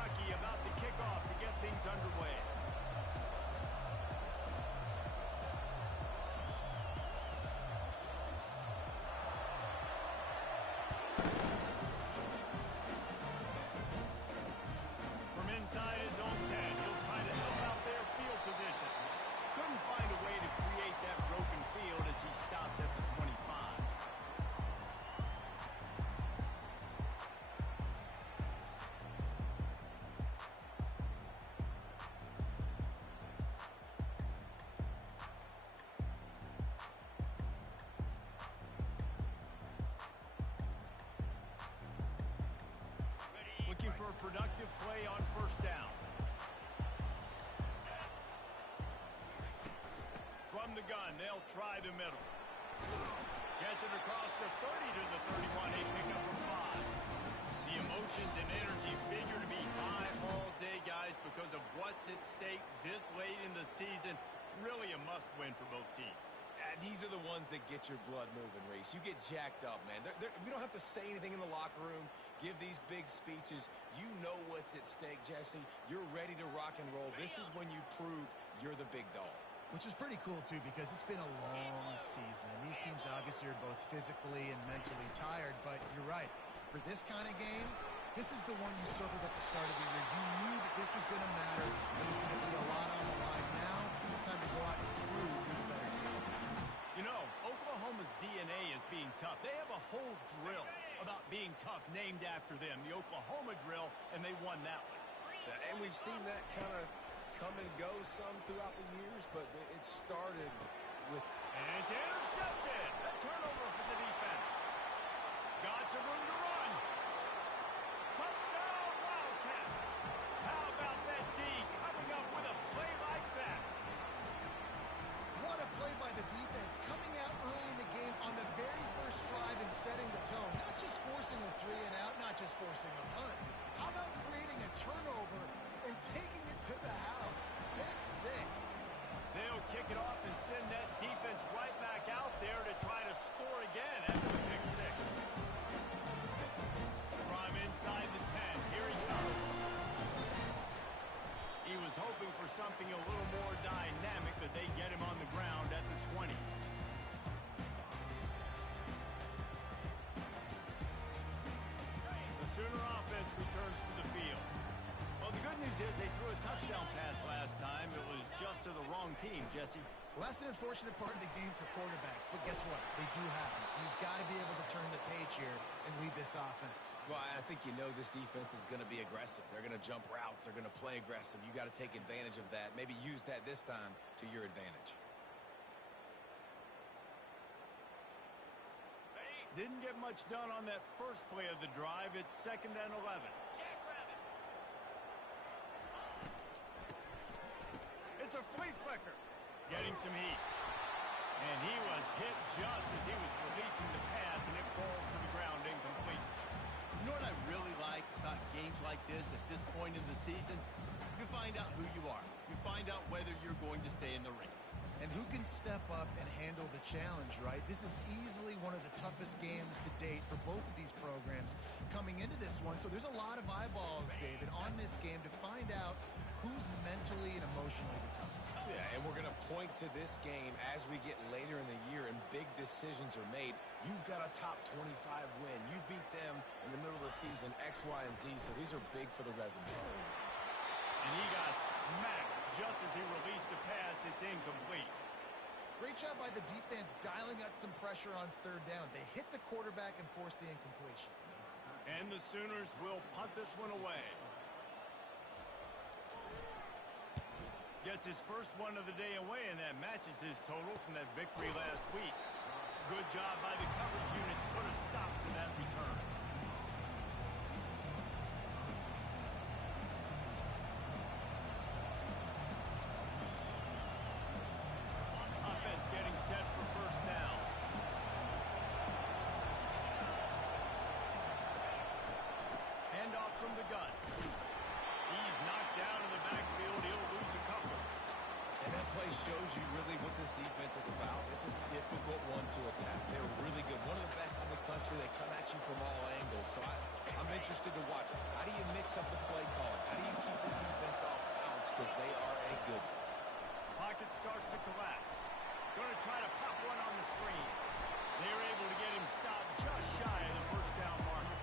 Kentucky about to kick off to get things underway. From inside his own 10, he'll try to help out their field position. Couldn't find a way to create that broken field as he stopped at the 25. Looking for a productive play on first down. From the gun, they'll try the middle. Gets it across the 30 to the 31. A pickup of 5. The emotions and energy figure to be high all day, guys, because of what's at stake this late in the season. Really a must-win for both teams. These are the ones that get your blood moving, Reese. You get jacked up, man. We don't have to say anything in the locker room, give these big speeches. You know what's at stake, Jesse. You're ready to rock and roll. This is when you prove you're the big dog. Which is pretty cool, too, because it's been a long season. And these teams obviously are both physically and mentally tired. But you're right. For this kind of game, this is the one you circled at the start of the year. You knew that this was going to matter. There was going to be a lot on the line. Now it's time to go out and prove who's the better team. You know, Oklahoma's DNA is being tough. They have a whole drill about being tough named after them, the Oklahoma drill, and they won that one. And we've seen that kind of come and go some throughout the years, but it started with... And it's intercepted. A turnover for the defense. Got some room to run. Touchdown, Wildcats. How about that D coming up with a play like that? What a play by the defense, coming out early in the game on the very first drive and setting the tone. Not just forcing a 3-and-out, not just forcing a punt. How about creating a turnover and taking it to the house? Pick 6. They'll kick it off and send that defense right back out there to try to score again after the pick 6. From inside the 10, here he comes. He was hoping for something a little more dynamic, but they get him on the ground at the 20. The Sooner offense returns to the field. Well, the good news is they threw a touchdown pass last time. It was just to the wrong team, Jesse. Well, that's an unfortunate part of the game for quarterbacks, but guess what? They do happen, so you've got to be able to turn the page here and lead this offense. Well, I think you know this defense is going to be aggressive. They're going to jump routes. They're going to play aggressive. You got to take advantage of that. Maybe use that this time to your advantage. Didn't get much done on that first play of the drive. It's 2nd and 11. It's a flea flicker. Getting some heat. And he was hit just as he was releasing the pass, and it falls to the ground incomplete. You know what I really like about games like this at this point in the season? You find out who you are. You find out whether you're going to stay in the race. And who can step up and handle the challenge, right? This is easily one of the toughest games to date for both of these programs coming into this one. So there's a lot of eyeballs, David, on this game to find out who's mentally and emotionally the toughest. Yeah, and we're going to point to this game as we get later in the year and big decisions are made. You've got a top 25 win. You beat them in the middle of the season, X, Y, and Z, so these are big for the resume. And he got smacked just as he released the pass. It's incomplete. Great job by the defense dialing out some pressure on 3rd down. They hit the quarterback and forced the incompletion. And the Sooners will punt this one away. Gets his first one of the day away, and that matches his total from that victory last week. Good job by the coverage unit to put a stop to that return. Offense getting set for first down. Handoff from the gun. He's knocked down in the backfield. He'll lose a couple. And that play shows you really what this defense is about. It's a difficult one to attack. They're really good. One of the best in the country. They come at you from all angles. So I'm interested to watch. How do you mix up the play calling? How do you keep the defense off balance? Because they are a good one. Pocket starts to collapse. Going to try to pop one on the screen. They're able to get him stopped just shy of the first down marker.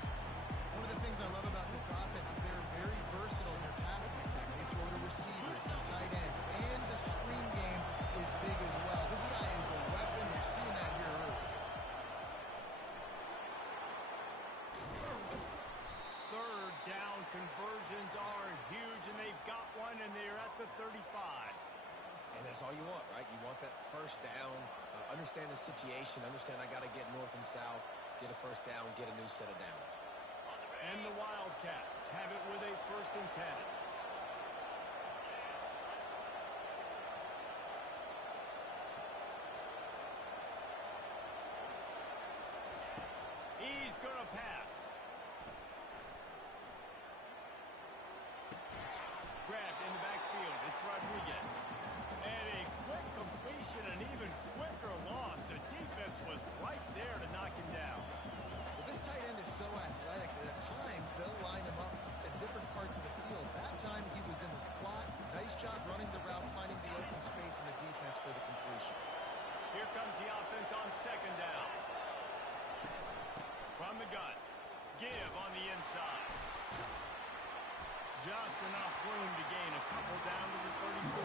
One of the things I love about this offense is they're very versatile in their passing attack. They throw to receivers and tight ends, and the screen game is big as well. This guy is a weapon. You're seeing that here early. Third down conversions are huge, and they've got one, and they're at the 35. And that's all you want, right? You want that first down, understand the situation, understand I got to get north and south, get a first down, get a new set of downs. And the Wildcats have it with a 1st and 10. He's going to pass. Grabbed in the backfield. It's Rodriguez. And a quick completion, an even quicker loss. The defense was right there to knock him down. Well, this tight end is so athletic that at times they'll line him up at different parts of the field. That time he was in the slot. Nice job running the route, finding the open space in the defense for the completion. Here comes the offense on 2nd down. From the gun. Give on the inside. Just enough room to gain a couple down to the 34.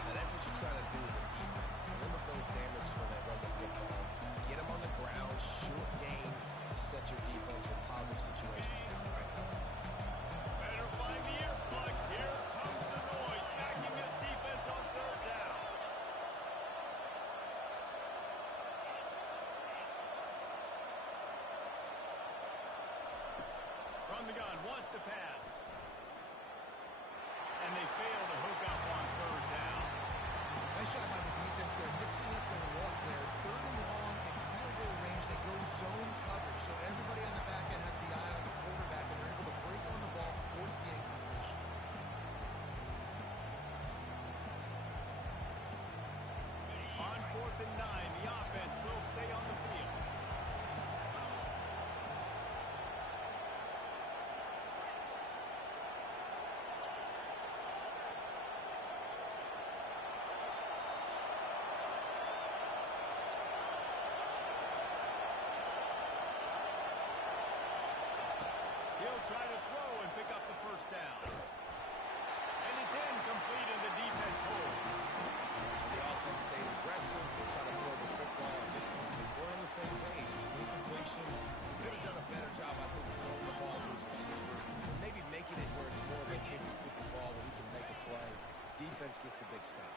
Now that's what you try to do as a defense. Limit those damage when they run the football. Get them on the ground, short gains, set your defense for positive situations down the right. Better find the earplugs. Here comes the noise, backing this defense on 3rd down. From the gun, wants to pass. And they fail to hook up on 3rd down. Nice job by the defense there, mixing up their look there. 3rd and long in field goal range. They go zone coverage, so everybody on the back end has the eye on the quarterback, and they're able to break on the ball, force the incompletion. On 4th and 9, the offense will stay on the field. He'll try to throw and pick up the 1st down. And it's incomplete, and the defense holds. The offense stays aggressive. They try to throw the football. At this point, we're on the same page. There's no completion. He could have done a better job, I think, throwing the ball to his receiver. Maybe making it where it's more of a 50-50 ball where he can make a play. Defense gets the big stop.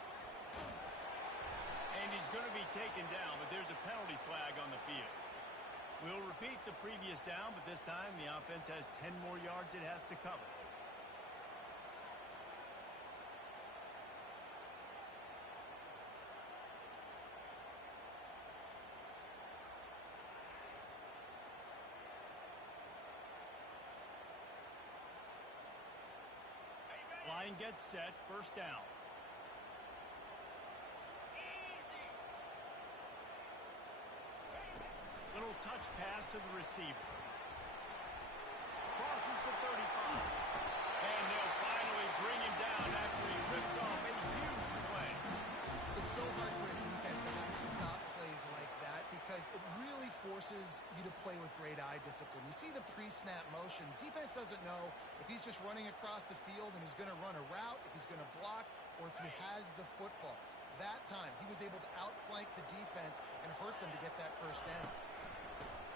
And he's going to be taken down, but there's a penalty flag on the field. We'll repeat the previous down, but this time the offense has 10 more yards it has to cover. Line gets set, 1st down. Little touch pass to the receiver. Crosses the 35. And they'll finally bring him down after he rips off a huge play. It's so hard for a defense to have to stop plays like that because it really forces you to play with great eye discipline. You see the pre-snap motion. Defense doesn't know if he's just running across the field and he's going to run a route, if he's going to block, or if he has the football. That time, he was able to outflank the defense and hurt them to get that 1st down.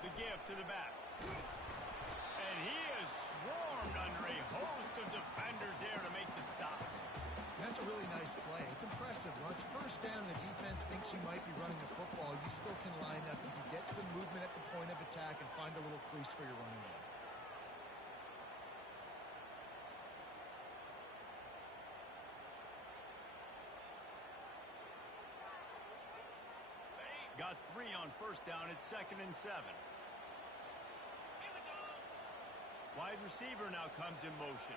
The give to the back. And he is swarmed under a host of defenders there to make the stop. That's a really nice play. It's impressive. When it's 1st down, the defense thinks you might be running the football. You still can line up. You can get some movement at the point of attack and find a little crease for your running back. Got 3 on 1st down at 2nd and 7. Wide receiver now comes in motion.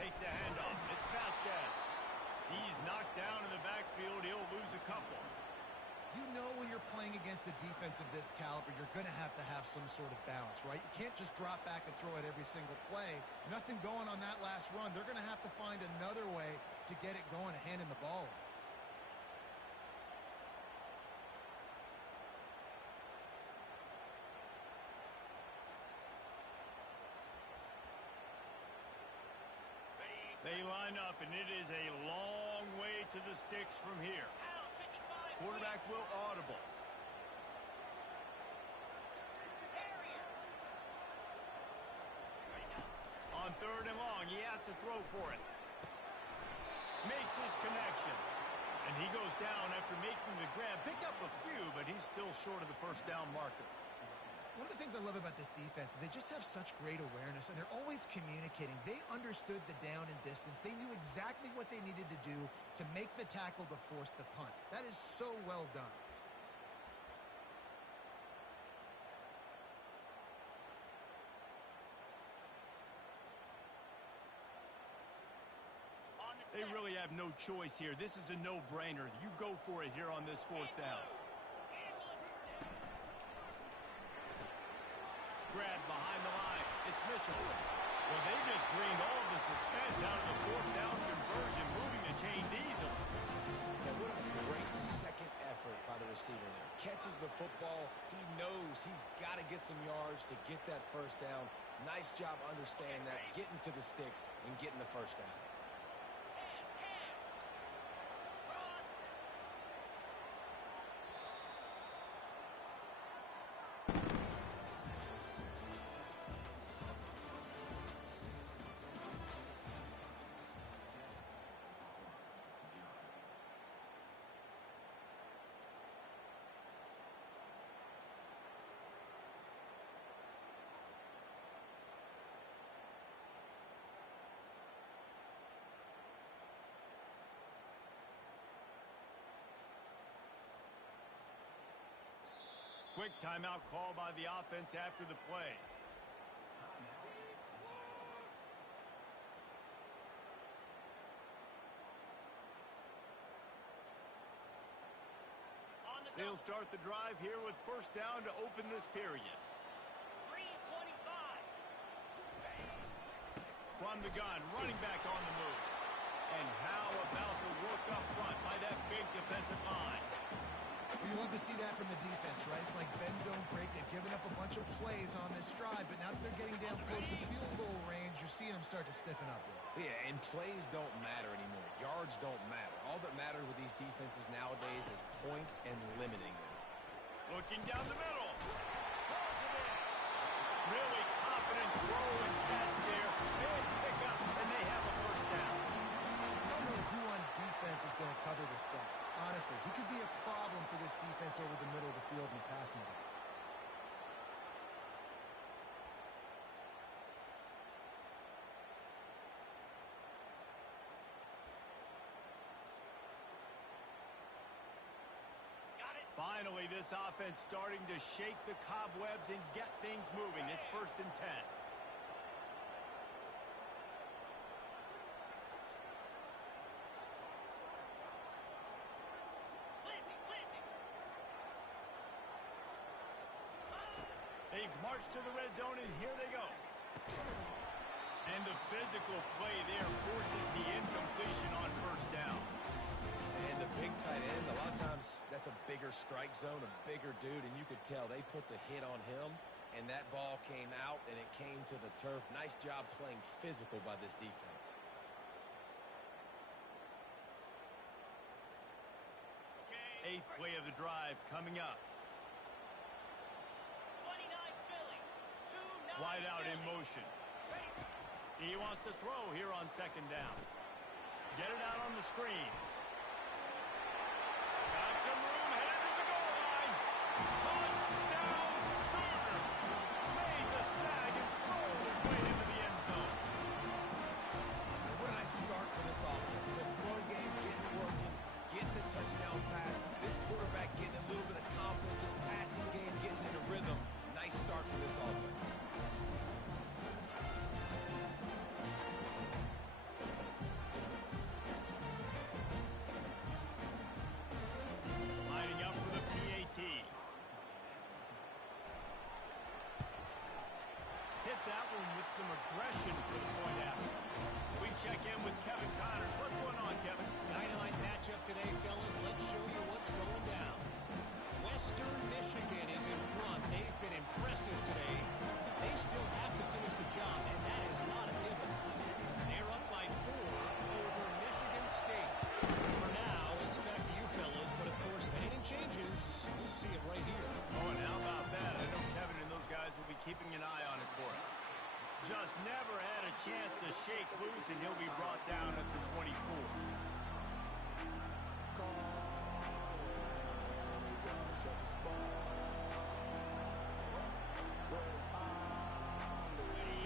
Takes a handoff. It's Vasquez. He's knocked down in the backfield. He'll lose a couple. You know when you're playing against a defense of this caliber, you're going to have some sort of balance, right? You can't just drop back and throw it every single play. Nothing going on that last run. They're going to have to find another way to get it going and handing the ball off. They line up, and it is a long way to the sticks from here. Quarterback will audible. On 3rd and long, he has to throw for it. Makes his connection. And he goes down after making the grab. Picked up a few, but he's still short of the first down marker. One of the things I love about this defense is they just have such great awareness, and they're always communicating. They understood the down and distance. They knew exactly what they needed to do to make the tackle to force the punt. That is so well done. They really have no choice here. This is a no-brainer. You go for it here on this 4th down. Grab behind the line. It's Mitchell. Well, they just drained all of the suspense out of the 4th down conversion, moving the chains easily. Yeah, what a great second effort by the receiver there. Catches the football. He knows he's got to get some yards to get that first down. Nice job understanding that, getting to the sticks and getting the first down. Quick timeout call by the offense after the play. They'll start the drive here with first down to open this period. 3:25. From the gun, running back on the move. And how about the work up front by that big defensive line? You love to see that from the defense, right? It's like bend, don't break. They've given up a bunch of plays on this drive, but now that they're getting down close to field goal range, you're seeing them start to stiffen up there. Yeah, and plays don't matter anymore. Yards don't matter. All that matters with these defenses nowadays is points and limiting them. Looking down the middle. Throws it in. Really confident throw and catch there. Big pickup, and they have a first down. I don't know who on defense is going to cover this guy. Honestly, he could be a problem for this defense over the middle of the field in the passing game. Finally, this offense starting to shake the cobwebs and get things moving. It's 1st and 10. They've marched to the red zone, and here they go. And the physical play there forces the incompletion on first down. And the big tight end, a lot of times that's a bigger strike zone, a bigger dude, and you could tell they put the hit on him, and that ball came out, and it came to the turf. Nice job playing physical by this defense. Eighth play of the drive coming up. 29 Philly. 2-9 Wide out in Philly. motion. He wants to throw here on 2nd down. Get it out on the screen. Got some room, headed to the goal line. Touchdown Sooner. Made the snag and strolled his way into the end zone. What a nice start for this offense. The throw game getting working, getting the touchdown pass. This quarterback getting a little bit of confidence. This passing game getting into rhythm. Nice start for this offense. Lining up for the that one with some aggression for the point after. We check in with Kevin Connors. What's going on, Kevin? Dynamite matchup today, fellas. Let's show you what's going down. Western Michigan is in front. They've been impressive today. They still have to finish the job, and that is not a given. They're up by 4 over Michigan State. For now, it's back to you, fellas. But, of course, if anything changes, you'll see it right here. Oh, and how about that? I know Kevin and those guys will be keeping an eye on it for us. Just never had a chance to shake loose, and he'll be brought down at the 24.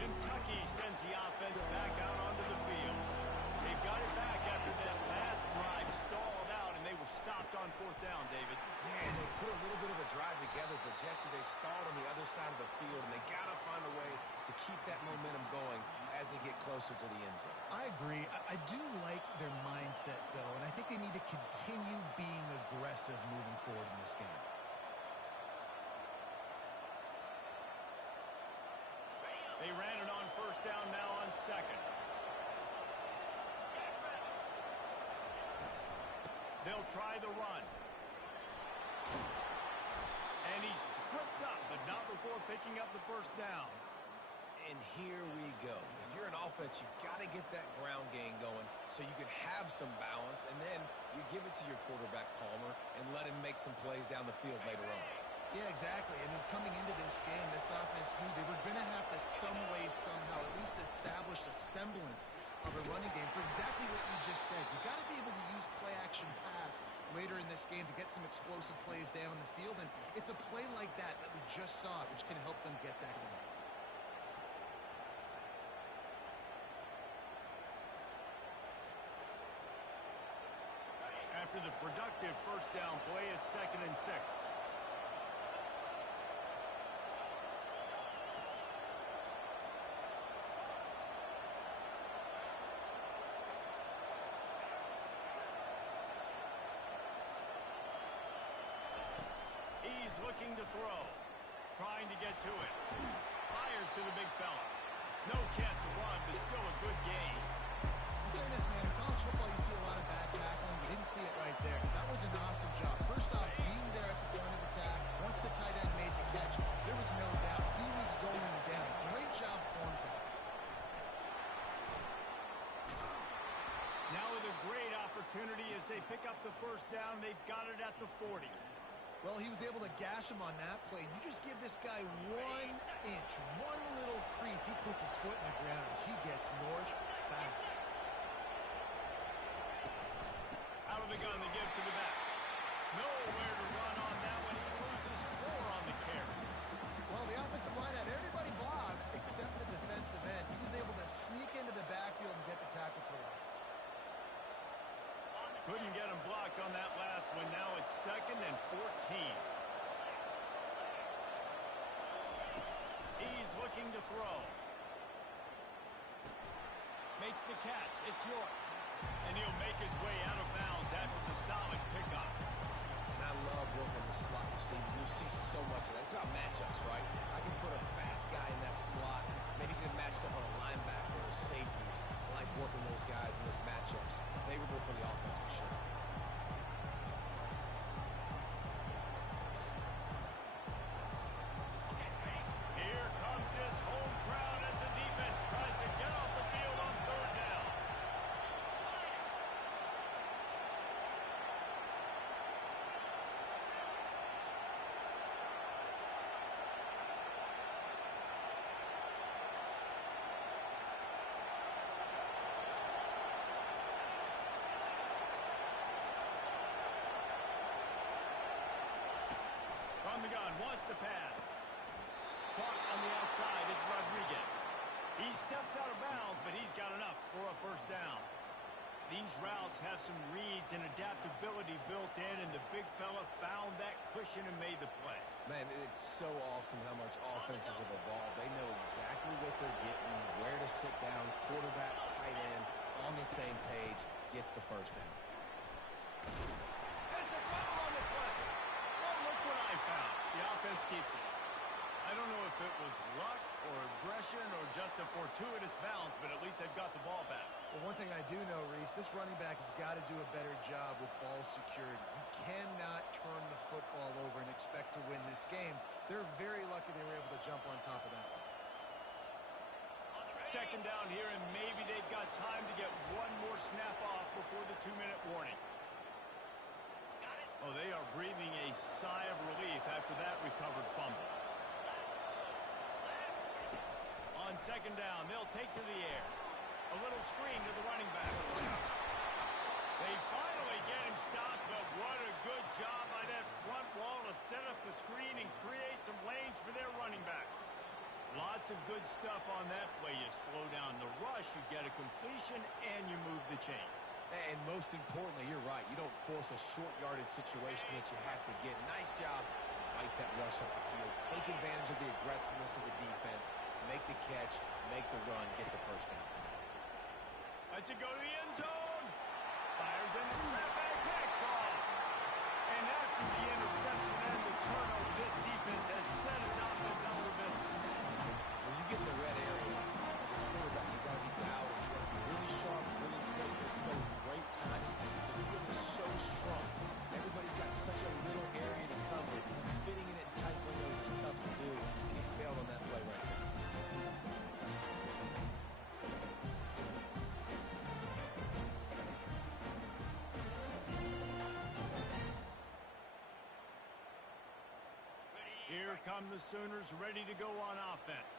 Kentucky sends the offense back out onto the field. They've got it back after that last drive stalled out, and they were stopped on 4th down, David. Yeah, they put a little bit of a drive together, but Jesse, they stalled on the other side of the field, and they got to find a way to keep that momentum going as they get closer to the end zone. I agree. I do like their mindset, though, and I think they need to continue being aggressive moving forward in this game. They ran it on 1st down, now on 2nd. They'll try the run. And he's tripped up, but not before picking up the 1st down. And here we go. If you're an offense, you got to get that ground game going so you can have some balance, and then you give it to your quarterback, Palmer, and let him make some plays down the field later on. Yeah, exactly. And then coming into this game, this offense knew they were going to have to some way, somehow, at least establish a semblance of a running game for exactly what you just said. You got to be able to use play-action pass later in this game to get some explosive plays down the field, and it's a play like that we just saw, which can help them get that going. After the productive 1st down play, it's 2nd and 6. He's looking to throw. Trying to get to it. Fires to the big fella. No chance to run, but still a good game. I'll say this, man. In college football, you see a lot of bad tackling. You didn't see it right there. That was an awesome job. First off, being there at the point of attack. Once the tight end made the catch, there was no doubt he was going down. Great job for him today. Now with a great opportunity as they pick up the 1st down. They've got it at the 40. Well, he was able to gash him on that play. You just give this guy 1 inch, one little crease. He puts his foot in the ground, and he gets north fast. Out of the gun, they give to the back. Nowhere to run on that one. He loses 4 on the carry. Well, the offensive line had everybody blocked except the defensive end. He was able to sneak into the backfield and get the tackle for loss. Couldn't get him blocked on that last one. Now it's 2nd and 14. He's looking to throw. Makes the catch. It's York. And he'll make his way out of bounds after the solid pickup. And I love working the slot receivers. You see so much of that. It's about matchups, right? I can put a fast guy in that slot. Maybe get him matched up on a linebacker or a safety. I like working those guys in those matchups. Favorable for the offense for sure. Here comes this home crowd as the defense tries to get off the field on 3rd down. From the gun, wants to pass. Caught on the outside, it's Rodriguez. He steps out of bounds, but he's got enough for a 1st down. These routes have some reads and adaptability built in, and the big fella found that cushion and made the play. Man, it's so awesome how much offenses have evolved. They know exactly what they're getting, where to sit down, quarterback, tight end, on the same page, gets the 1st down. It's a fumble on the play. Well, look what I found. The offense keeps it. I don't know if it was luck or aggression or just a fortuitous bounce, but at least they've got the ball back. Well, one thing I do know, Reese, this running back has got to do a better job with ball security. You cannot turn the football over and expect to win this game. They're very lucky they were able to jump on top of that one. Second down here, and maybe they've got time to get one more snap off before the 2-minute warning. Oh, they are breathing a sigh of relief after that recovered fumble. On second down, they'll take to the air. A little screen to the running back. They finally get him stopped, but what a good job by that front wall to set up the screen and create some lanes for their running backs. Lots of good stuff on that play. You slow down the rush, you get a completion, and you move the chains. And most importantly, you're right. You don't force a short yardage situation that you have to get. Nice job. Fight that rush up the field. Take advantage of the aggressiveness of the defense. Make the catch. Make the run. Get the first down. Let's it go to the end zone. Fires into traffic. Picked off. And after the interception and the turnover, this defense has set its offense up for business. When you get in the red area, as a quarterback, you got to be dialed. You got to be really sharp, really crisp. You know, great timing. The field is so shrunk. Everybody's got such a little area to cover. Fitting in it in tight windows is tough to do, and he failed on that play right there. Here come the Sooners ready to go on offense.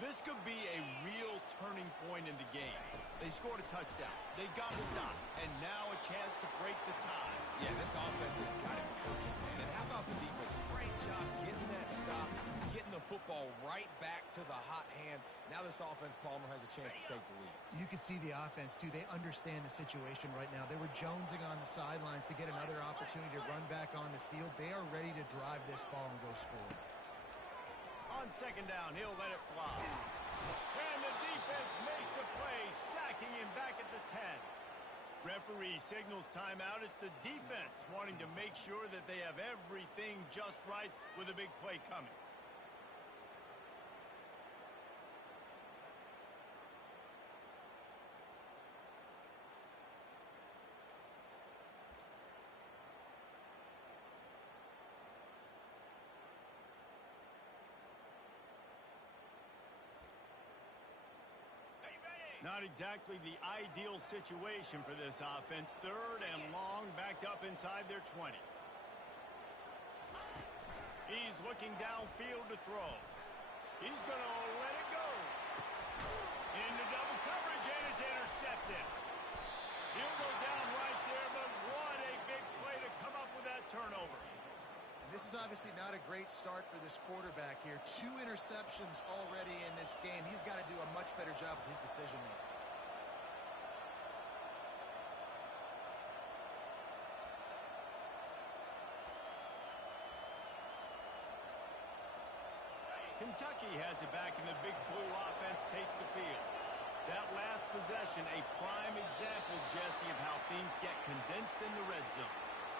This could be a real turning point in the game. They scored a touchdown. They got a stop. And now a chance to break the tie. Yeah, this offense has got him cooking, man. And how about the defense? Great job getting that stop, getting the football right back to the hot hand. Now this offense, Palmer, has a chance to take the lead. You can see the offense, too. They understand the situation right now. They were jonesing on the sidelines to get another opportunity to run back on the field. They are ready to drive this ball and go score. On second down, he'll let it fly. And the defense makes a play, sacking him back at the 10. Referee signals timeout. It's the defense wanting to make sure that they have everything just right with a big play coming. Not exactly the ideal situation for this offense. Third and long, backed up inside their 20. He's looking downfield to throw. He's going to let it go. Into double coverage, and it's intercepted. He'll go down right there, but what a big play to come up with that turnover. This is obviously not a great start for this quarterback here. 2 interceptions already in this game. He's got to do a much better job with his decision-making. Kentucky has it back, and the big blue offense takes the field. That last possession, a prime example, Jesse, of how things get condensed in the red zone.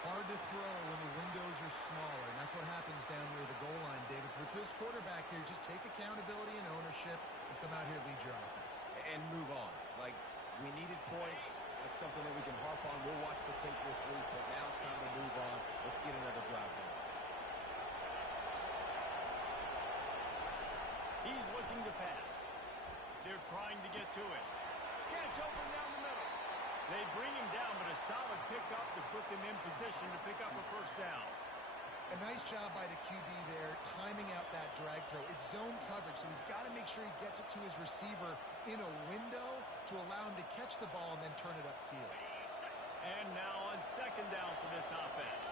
Hard to throw when the windows are smaller, and that's what happens down near the goal line, David. But for this quarterback here, just take accountability and ownership and come out here and lead your offense. And move on. Like, we needed points. That's something that we can harp on. We'll watch the tape this week, but now it's time to move on. Let's get another drive going. He's looking to pass. They're trying to get to it. Gets open down the middle. They bring him down, but a solid pickup to put them in position to pick up a first down. A nice job by the QB there, timing out that drag throw. It's zone coverage, so he's got to make sure he gets it to his receiver in a window to allow him to catch the ball and then turn it upfield. And now on second down for this offense.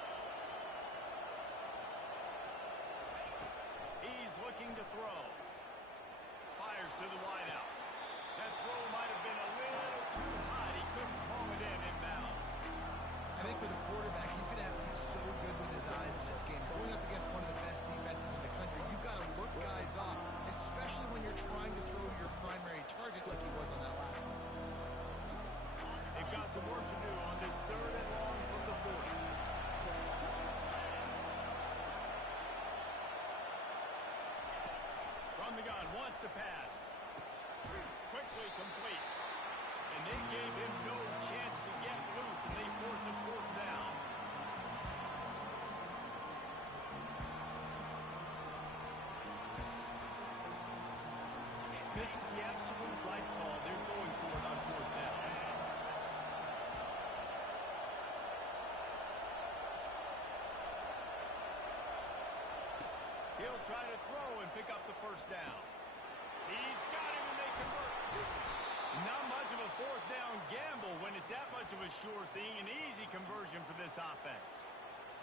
He's looking to throw. Fires to the wideout. That throw might have been a little too hot. He couldn't palm it in inbound. I think for the quarterback, he's going to have to be so good with his eyes in this game. Going up against one of the best defenses in the country, you've got to look guys off, especially when you're trying to throw your primary target like he was on that last one. They've got some work to do on this third and long from the 40. From the gun, wants to pass. Quickly complete. And they gave him no chance to get loose, and they force a fourth down. This is the absolute right call. They're going for it on fourth down. He'll try to throw and pick up the first down. He's got him, and they convert. Not much of a fourth down gamble when it's that much of a sure thing. An easy conversion for this offense.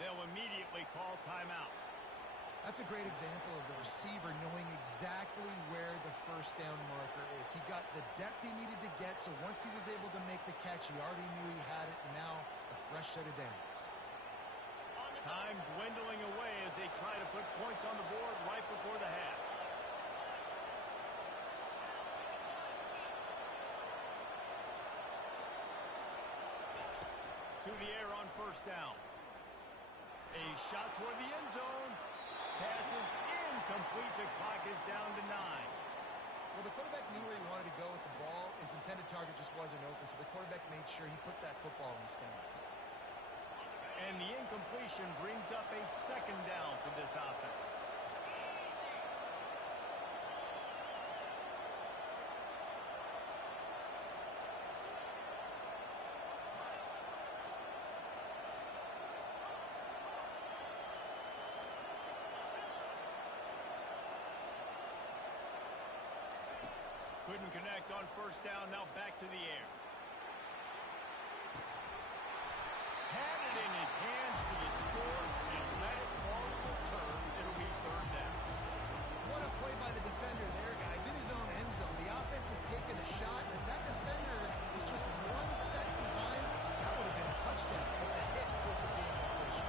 They'll immediately call timeout. That's a great example of the receiver knowing exactly where the first down marker is. He got the depth he needed to get, so once he was able to make the catch, he already knew he had it, and now a fresh set of downs. Time dwindling away as they try to put points on the board right before the half. To the air on first down. A shot toward the end zone. Pass is incomplete. The clock is down to 9. Well, the quarterback knew where he wanted to go with the ball. His intended target just wasn't open, so the quarterback made sure he put that football in the stands. And the incompletion brings up a second down for this offense. Couldn't connect on first down. Now back to the air. Had it in his hands for the score and let it fall to the turf. It'll be third down. What a play by the defender there, guys. In his own end zone, the offense has taken a shot, and if that defender was just one step behind, that would have been a touchdown. But the hit forces the incompletion.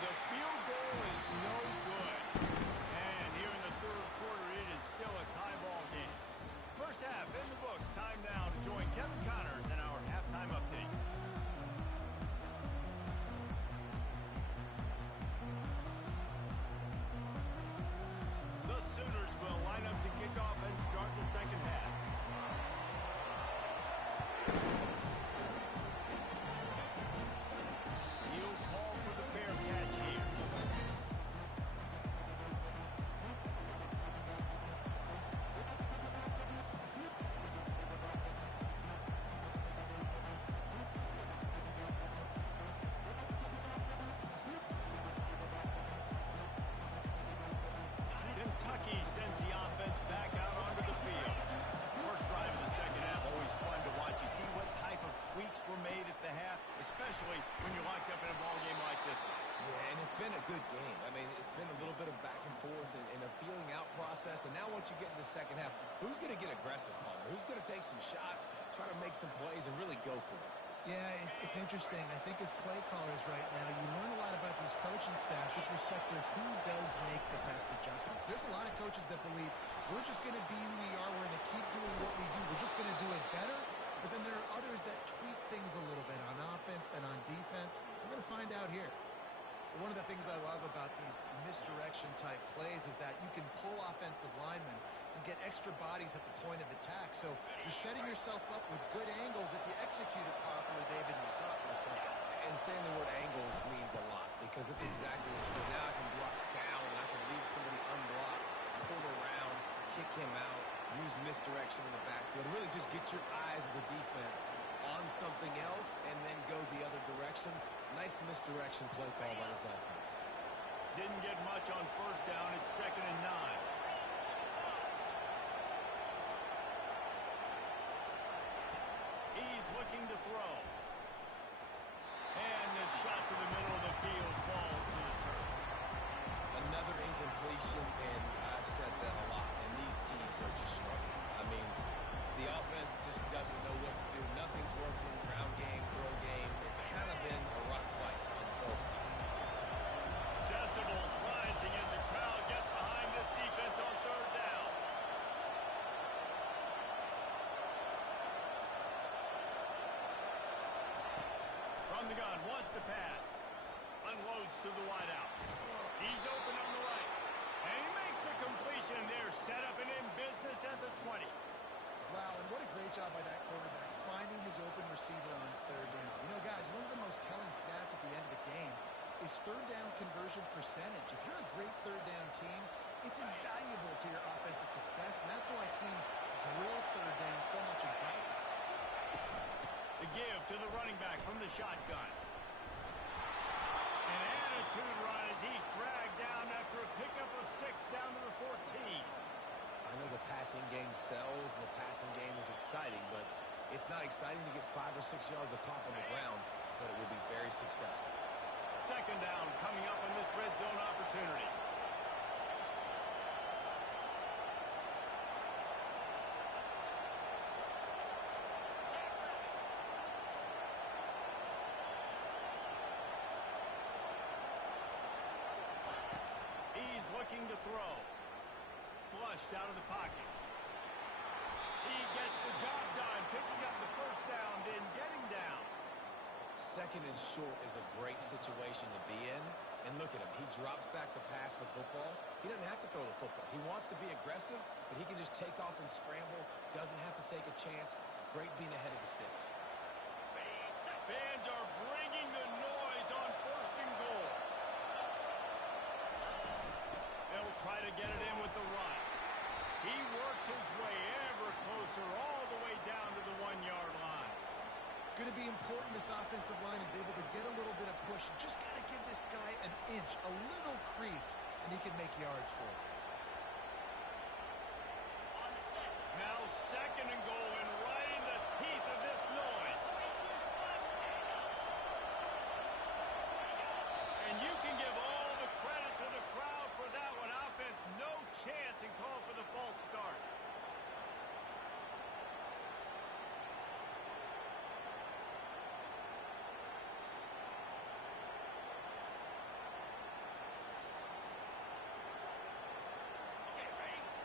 The field goal is no good. And here in the third quarter, it is still a tie ball game. First half in the books. Time now to join Kevin Connors in our halftime update. The Sooners will line up to kick off and start the second half. He'll call for the fair catch here. Kentucky sends the offense back out onto the field. First drive of the second half, always fun to watch. You see what type of tweaks were made at the half, especially when you're locked up in a ball game like this one. Yeah, and it's been a good game. I mean, it's been a little bit of back and forth and a feeling out process. And now once you get in the second half, who's going to get aggressive, Palmer? Who's going to take some shots, try to make some plays, and really go for it? Yeah, it's interesting. I think as play callers right now, you learn a lot about these coaching staffs with respect to who does make the best adjustments. There's a lot of coaches that believe we're just going to be who we are. We're going to keep doing what we do. We're just going to do it better. But then there are others that tweak things a little bit on offense and on defense. We're going to find out here. One of the things I love about these misdirection type plays is that you can pull offensive linemen and get extra bodies at the point of attack. So you're setting yourself up with good angles if you execute it properly, David, and you saw it right there. And saying the word angles means a lot because it's exactly what you do. Now I can block down and I can leave somebody unblocked, pull around, kick him out, use misdirection in the backfield. Really just get your eyes as a defense on something else and then go the other direction. Nice misdirection play call by this offense. Didn't get much on first down. It's 2nd and 9. He's looking to throw. And the shot to the middle of the field falls to the turf. Another incompletion, and I've said that a lot, and these teams are just struggling. I mean, the offense just doesn't know what to do. Nothing's working, ground game, throw game. It's kind of been a rock fight on both sides. Decibels rising as the crowd gets behind this defense on third down. From the gun, wants to pass. Unloads to the set up and in business at the 20. Wow, and what a great job by that quarterback, finding his open receiver on third down. You know, guys, one of the most telling stats at the end of the game is third down conversion percentage. If you're a great third down team, it's invaluable to your offensive success, and that's why teams drill third down so much in practice. The give to the running back from the shotgun. An attitude run as he's dragged down after a pickup of 6 down to the 14. I know the passing game sells and the passing game is exciting, but it's not exciting to get 5 or 6 yards a pop on the ground, but it will be very successful. Second down coming up in this red zone opportunity. He's looking to throw. Flushed out of the pocket. He gets the job done, picking up the first down, then getting down. Second and short is a great situation to be in. And look at him. He drops back to pass the football. He doesn't have to throw the football. He wants to be aggressive, but he can just take off and scramble. Doesn't have to take a chance. Great being ahead of the sticks. Fans are bringing the noise on first and goal. They'll try to get it in with the run. He works his way ever closer all the way down to the 1-yard line. It's going to be important this offensive line is able to get a little bit of push. Just got to give this guy an inch, a little crease, and he can make yards for it. Now second and goal and right in the teeth of this noise. And you can give all the credit to the crowd for that one. Offense, no chance, and call for the false start.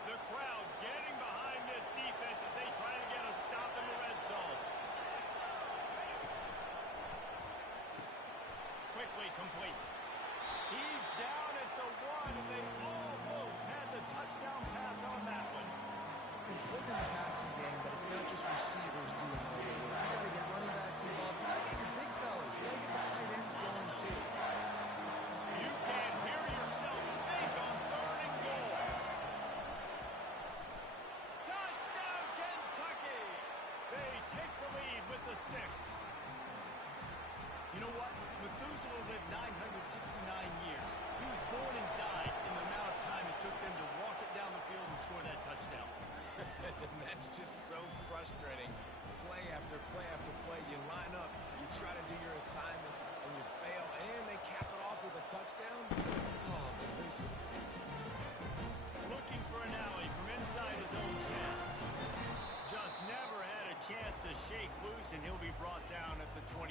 The crowd getting behind this defense as they try to get a stop in the red zone. Quickly complete. He's down at the 1, and they almost had the touchdown pass on that one. Important in the passing game, but it's not just receivers doing all the work. You got to get running backs involved. You got to get your big fellas. You got to get the tight ends going, too. You can't hear yourself think on third and goal. Touchdown, Kentucky! They take the lead with the 6. You know what? Methuselah lived 969 years. He was born and died in the amount of time it took them to walk it down the field and score that touchdown. That's just so frustrating. Play after play after play. You line up, you try to do your assignment, and you fail, and they cap it off with a touchdown. Oh, Methuselah. Looking for an alley from inside his own 10. Just never had a chance to shake loose, and he'll be brought down at the 24.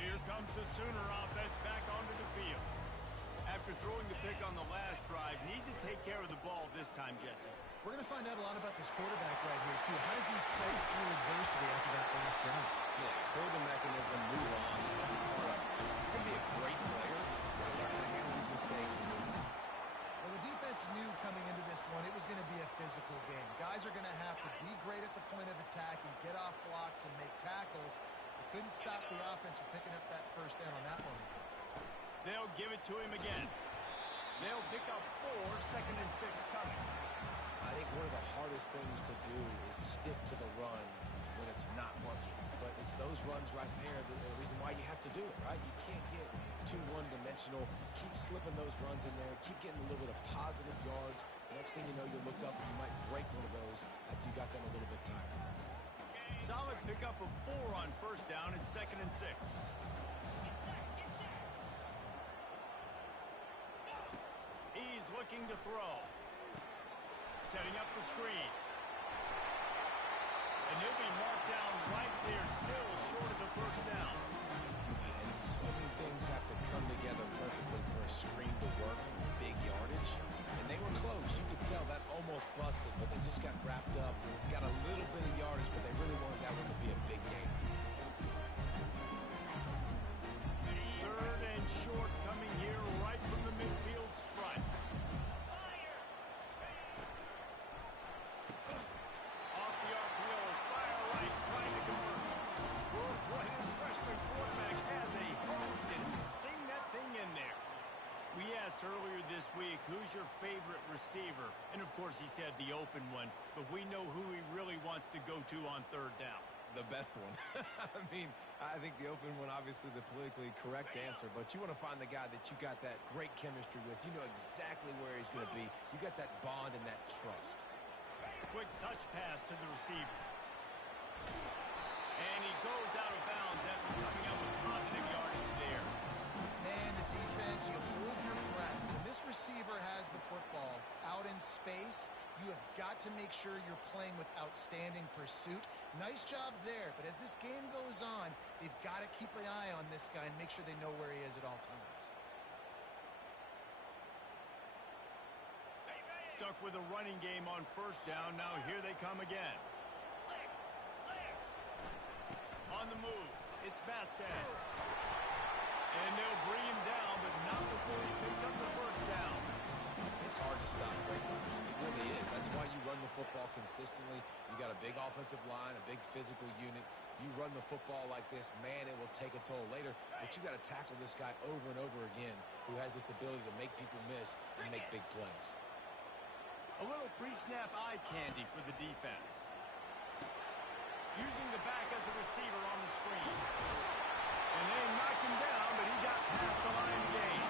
Here comes the Sooner offense back onto the field. After throwing the pick on the last drive, need to take care of the ball this time, Jesse. We're going to find out a lot about this quarterback right here, too. How does he fight through adversity after that last round? Yeah, clear the mechanism, move on. That's a part of it. You're going to be a great player. You got to learn how to handle these mistakes and move on. Well, the defense knew coming into this one it was going to be a physical game. Guys are going to have to be great at the point of attack and get off blocks and make tackles. They couldn't stop the offense from picking up that first down on that one. They'll give it to him again. They'll pick up 4, second and 6 coming. I think one of the hardest things to do is stick to the run when it's not working. But it's those runs right there that are the reason why you have to do it, right? You can't get too one-dimensional. Keep slipping those runs in there. Keep getting a little bit of positive yards. Next thing you know, you look up and you might break one of those after you got them a little bit tired. Solid pickup of 4 on first down. It's second and 6. He's looking to throw. Setting up the screen. And he'll be marked down right there, still short of the first down. And so many things have to come together perfectly for a screen to work for big yardage. And they were close. You could tell that almost busted, but they just got wrapped up. Got a little bit of yardage, but they your favorite receiver? And, of course, he said the open one, but we know who he really wants to go to on third down. The best one. I mean, I think the open one, obviously the politically correct answer, but you want to find the guy that you got that great chemistry with. You know exactly where he's going to be. You got that bond and that trust. Quick touch pass to the receiver. And he goes out of bounds after coming up with positive yardage there. Man, the defense, you hold your breath. When this receiver has the football out in space, you have got to make sure you're playing with outstanding pursuit. Nice job there, but as this game goes on, they've got to keep an eye on this guy and make sure they know where he is at all times. Stuck with a running game on first down. Now here they come again. On the move, it's Vasquez. And they'll bring him down, but not before he picks up the first down. It's hard to stop great runners. It really is. That's why you run the football consistently. You got a big offensive line, a big physical unit. You run the football like this, man, it will take a toll later. But you got to tackle this guy over and over again who has this ability to make people miss and make big plays. A little pre-snap eye candy for the defense. Using the back as a receiver on the screen. And they knocked him down, but he got past the line to gain.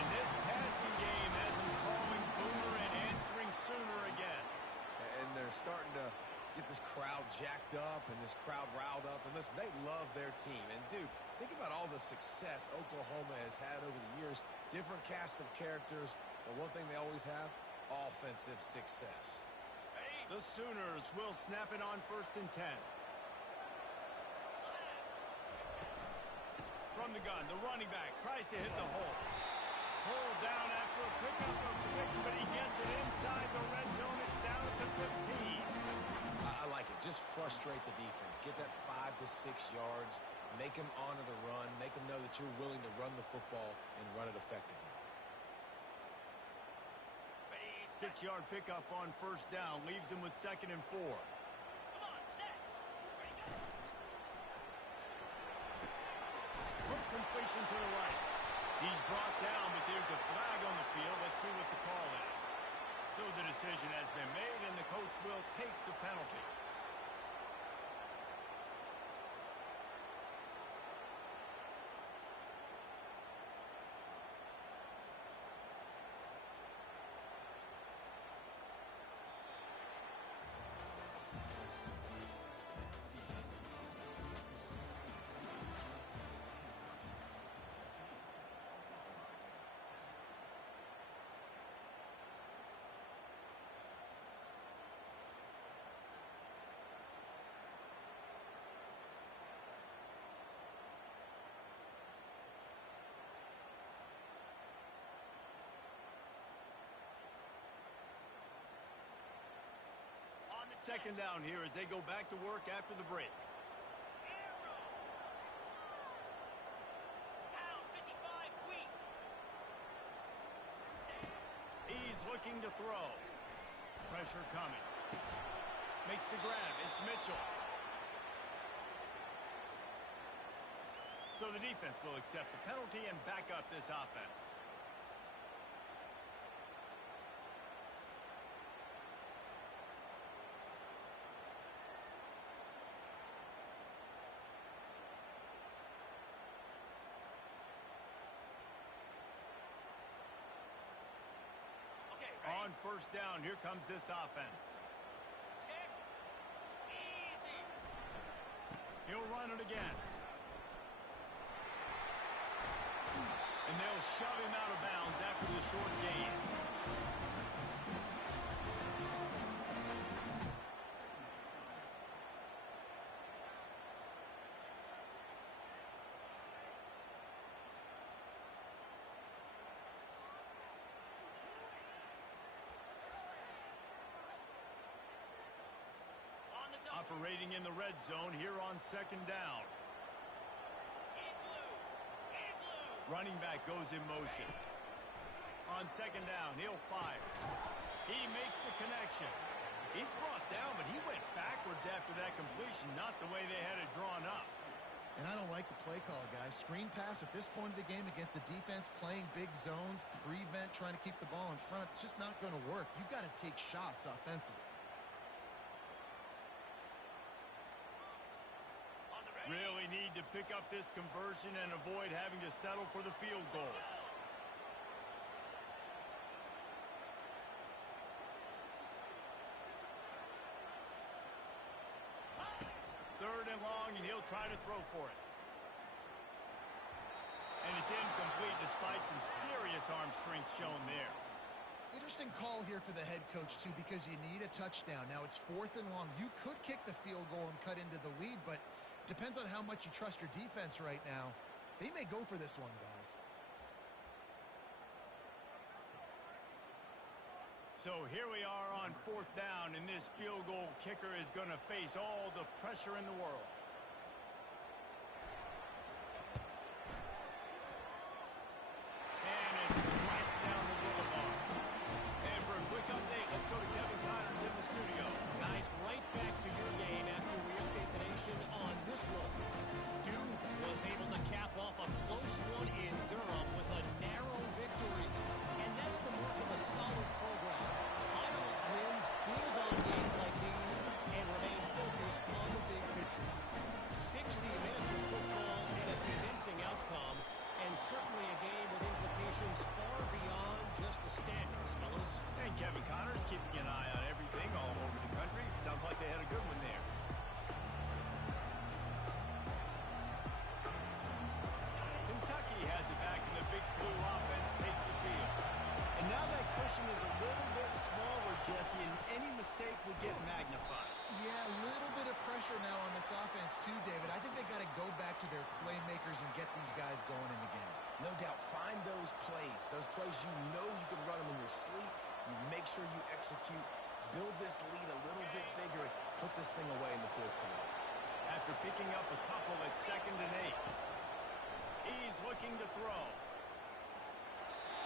And this passing game has him calling Boomer and answering sooner again. And they're starting to get this crowd jacked up and this crowd riled up. And listen, they love their team. And, dude, think about all the success Oklahoma has had over the years. Different cast of characters. But one thing they always have, offensive success. The Sooners will snap it on 1st and 10. From the gun, the running back tries to hit the hole. Pulled down after a pickup of 6, but he gets it inside the red zone. It's down at the 15. I like it. Just frustrate the defense. Get that 5 to 6 yards. Make them honor the run. Make them know that you're willing to run the football and run it effectively. 6-yard pickup on 1st down leaves him with 2nd and 4. Quick completion to the right. He's brought down, but there's a flag on the field. Let's see what the call is. So the decision has been made, and the coach will take the penalty. Second down here as they go back to work after the break. He's looking to throw. Pressure coming. Makes the grab. It's Mitchell. So the defense will accept the penalty and back up this offense. On 1st down, here comes this offense. Check. Easy. He'll run it again. And they'll shove him out of bounds after the short gain. Operating in the red zone here on 2nd down. Running back goes in motion. On 2nd down, he'll fire. He makes the connection. He's brought down, but he went backwards after that completion, not the way they had it drawn up. And I don't like the play call, guys. Screen pass at this point of the game against the defense, playing big zones, prevent, trying to keep the ball in front. It's just not going to work. You've got to take shots offensively. Really need to pick up this conversion and avoid having to settle for the field goal. Third and long, and he'll try to throw for it. And it's incomplete despite some serious arm strength shown there. Interesting call here for the head coach, too, because you need a touchdown. Now it's 4th and long. You could kick the field goal and cut into the lead, but depends on how much you trust your defense right now. They may go for this one, guys. So here we are on 4th down, and this field goal kicker is going to face all the pressure in the world. And it's right down the boulevard. And for a quick update, let's go to Kevin Connors in the studio. Guys, right back to your game after we update the nation on this one. Duke was able to cap off a close one in Durham with a narrow victory. And that's the mark of a solid program. Pile up wins, build on games like these, and remain focused on the big picture. 60 minutes of football and a convincing outcome, and certainly a game with implications far beyond just the standings, fellas. And Kevin Connors keeping an eye on everything all over the country. Sounds like they had a good one there. Kentucky has it back, and the big blue offense takes the field. And now that cushion is a little bit smaller, Jesse, and any mistake would get magnified. Yeah, a little bit of pressure now on this offense too, David. I think they got to go back to their playmakers and get these guys going in the game. No doubt. Find those plays you know you can run them in your sleep. You make sure you execute. Build this lead a little bit bigger and put this thing away in the 4th quarter. After picking up a couple at 2nd and 8. He's looking to throw.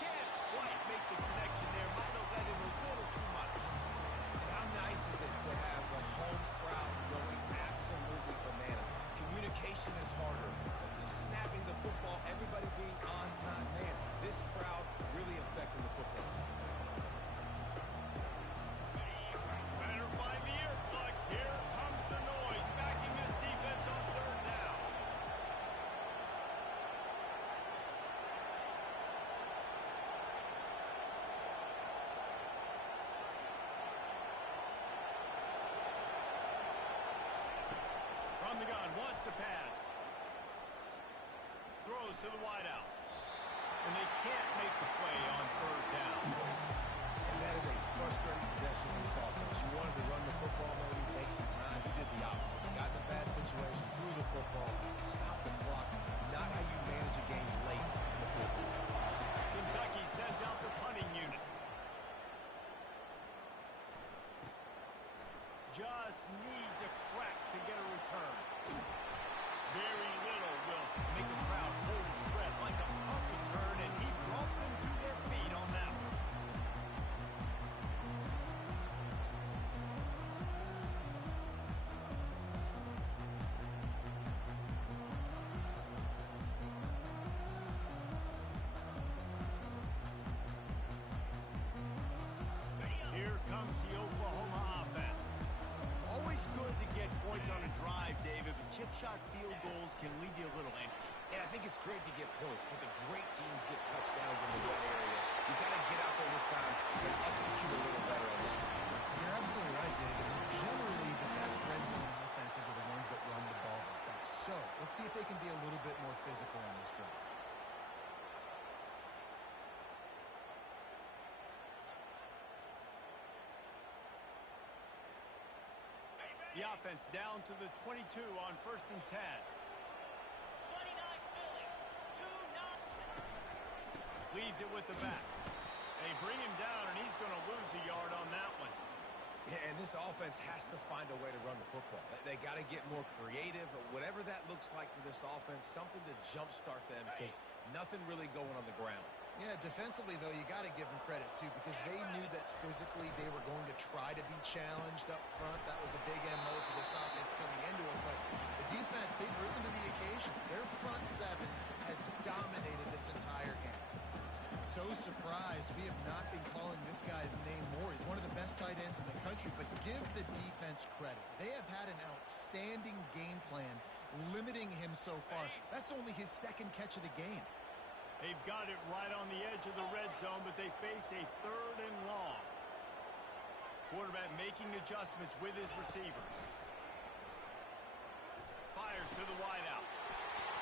Can't quite make the connection there. Might have let him a little too much. And how nice is it to have the home crowd going absolutely bananas? Communication is harder. The snapping the football, everybody being on time. Man, this crowd really affecting the football. Better find the earplugs. Here comes the noise, backing this defense on 3rd down. From the gun, wants to pass. Throws to the wideout. And they can't make the play on 3rd down. And that is a frustrating possession in this offense. You wanted to run the football, maybe take some time. You did the opposite. You got in a bad situation, threw the football, stopped the clock. Not how you manage a game late in the 4th quarter. Kentucky sends out the punting unit. Just needs a crack to get a return. Very little will make a crowd hold its breath like a punt return, and he brought them to their feet on that one. Here comes the Oklahoma offense. Always good to get points on a drive, David, but chip shot field goals can leave you a little empty. And I think it's great to get points, but the great teams get touchdowns in the wet area. You got to get out there this time and execute a little better on this one. You're absolutely right, David. Generally, the best red zone offenses are the ones that run the ball the best. So let's see if they can be a little bit more physical on this drive. The offense down to the 22 on 1st and 10. 29 Philly, 2-0. Leaves it with the back. They bring him down, and he's going to lose a yard on that one. Yeah, and this offense has to find a way to run the football. They got to get more creative, whatever that looks like for this offense, something to jumpstart them because nothing really going on the ground. Yeah, defensively, though, you got to give them credit, too, because they knew that physically they were going to try to be challenged up front. That was a big MO for this offense coming into it. But the defense, they've risen to the occasion. Their front seven has dominated this entire game. So surprised we have not been calling this guy's name more. He's one of the best tight ends in the country, but give the defense credit. They have had an outstanding game plan limiting him so far. That's only his second catch of the game. They've got it right on the edge of the red zone, but they face a 3rd and long. Quarterback making adjustments with his receivers. Fires to the wideout.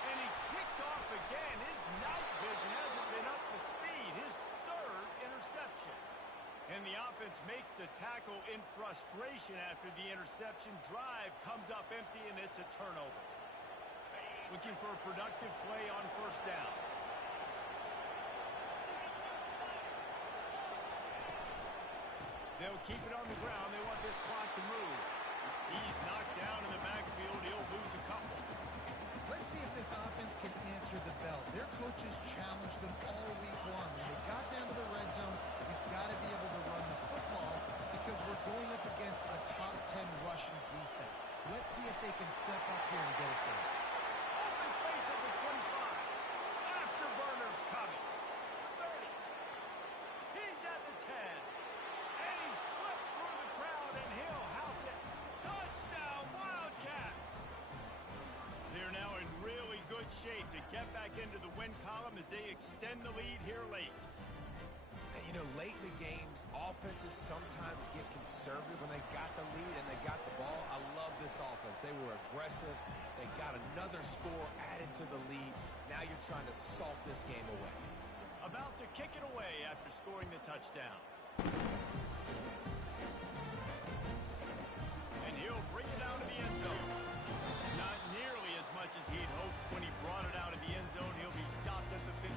And he's picked off again. His night vision hasn't been up to speed. His 3rd interception. And the offense makes the tackle in frustration after the interception. Drive comes up empty, and it's a turnover. Looking for a productive play on 1st down. They'll keep it on the ground. They want this clock to move. He's knocked down in the backfield. He'll lose a couple. Let's see if this offense can answer the bell. Their coaches challenged them all week long. When they got down to the red zone, we've got to be able to run the football because we're going up against a top 10 rushing defense. Let's see if they can step up here and get it done. Open space at the 25. Afterburner's coming. 30. He's at the 10. And he slipped through the crowd, and he'll house it. Touchdown, Wildcats! They're now in really good shape to get back into the win column as they extend the lead here late. And, you know, late in the games, offenses sometimes get conservative when they got the lead and they got the ball. I love this offense. They were aggressive. They got another score added to the lead. Now you're trying to salt this game away. About to kick it away after scoring the touchdown. And he'll bring it out of the end zone. Not nearly as much as he'd hoped when he brought it out of the end zone. He'll be stopped at the 15.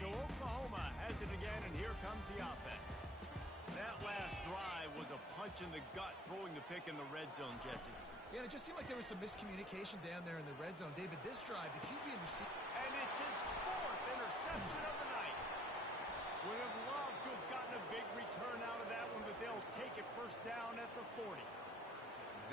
So Oklahoma has it again, and here comes the offense. That last drive was a punch in the gut, throwing the pick in the red zone, Jesse. Yeah, and it just seemed like there was some miscommunication down there in the red zone. David, this drive, the QB and receiver. And it's his 4th interception of the night. Would have loved to have gotten a big return out of that one, but they'll take it 1st down at the 40.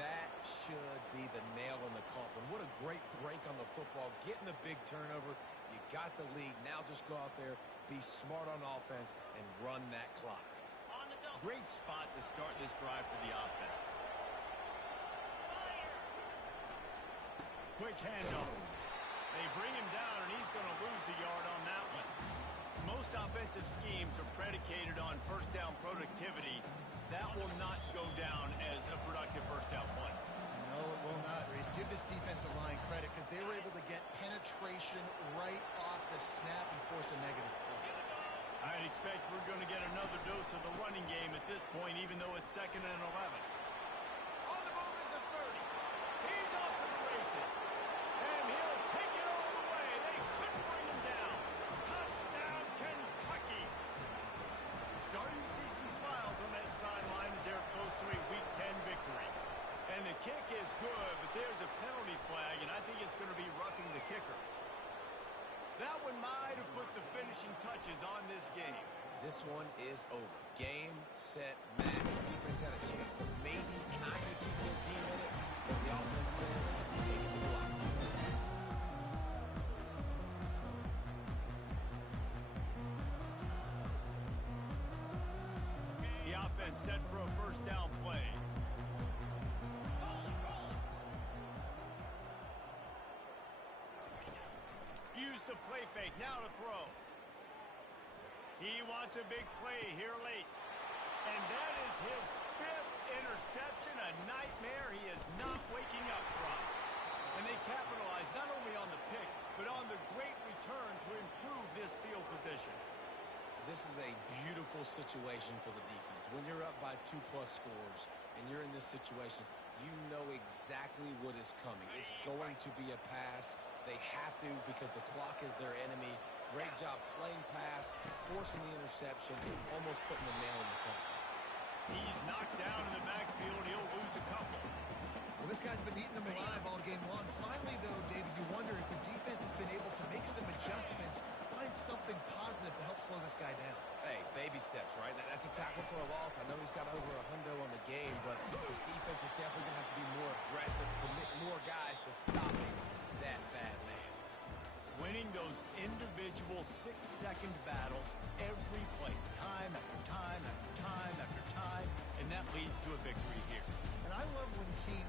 That should be the nail in the coffin. What a great break on the football. Getting the big turnover. You got the lead. Now just go out there, be smart on offense, and run that clock. On the double. Great spot to start this drive for the offense. Quick handoff. They bring him down, and he's going to lose a yard on that one. Most offensive schemes are predicated on 1st down productivity. That will not go down as a productive 1st down play. No, it will not, Reese. Give this defensive line credit because they were able to get penetration right off the snap and force a negative play. I'd expect we're going to get another dose of the running game at this point, even though it's 2nd and 11. On the move at the 30. He's off to the races. And he'll take it all the way. They couldn't bring him down. Touchdown, Kentucky. Starting to see some smiles on that sideline as they're close to a Week 10 victory. And the kick is good, but there's a penalty flag, and I think it's going to be roughing the kicker. That one might have put the finishing touches on this game. This one is over. Game, set, match. The defense had a chance to maybe kind of keep their team in it, but the offense said, take it to the locker room. The offense set for a 1st down play. Use the play fake, now to throw. He wants a big play here late. And that is his 5th interception, a nightmare he is not waking up from. And they capitalize not only on the pick, but on the great return to improve this field position. This is a beautiful situation for the defense. When you're up by 2+ scores and you're in this situation, you know exactly what is coming. It's going to be a pass. They have to because the clock is their enemy. Great job playing pass, forcing the interception, almost putting the nail in the coffin. slow this guy down. Hey, baby steps, right? That's a tackle for a loss. I know he's got over 100 on the game, but his defense is definitely going to have to be more aggressive, commit more guys to stopping that bad man. Winning those individual 6-second battles every play, time after time after time after time, and that leads to a victory here. And I love when teams